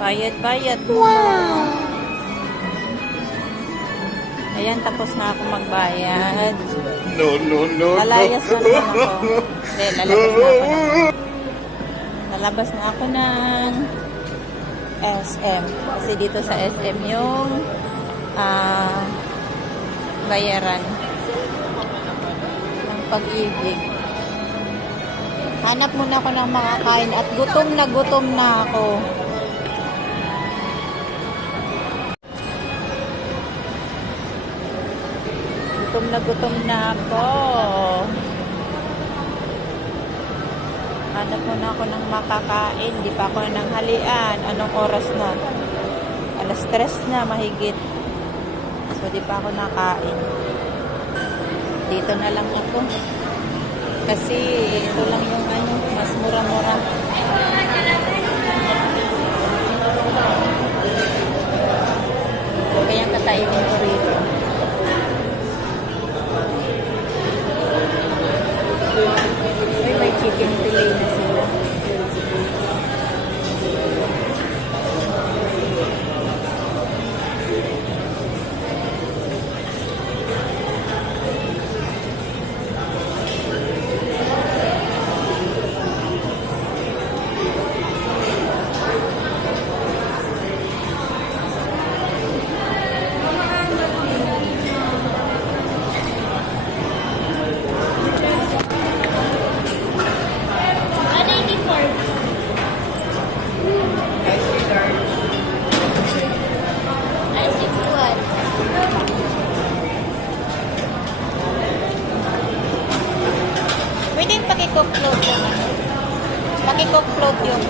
Bayad-bayad muna. Ayan, tapos na ako magbayad. No. Lalayas na naman ako. Hindi, lalabas na ako. Lalabas na ako ng SM. Kasi dito sa SM yung bayaran ng Pag-ibig. Hanap muna ako ng makakain at gutom na ako. Gutom na ako. Hanap muna ako ng makakain. Di pa ako nanghalian. Anong oras na? 3:00 na mahigit. So, di pa ako nakain. Dito na lang ako. Kasi, ito lang yung mas mura-mura. Kaya kakainin ko rito. Ay, may chicken fillet na sila. Pwede yung pakikook float yung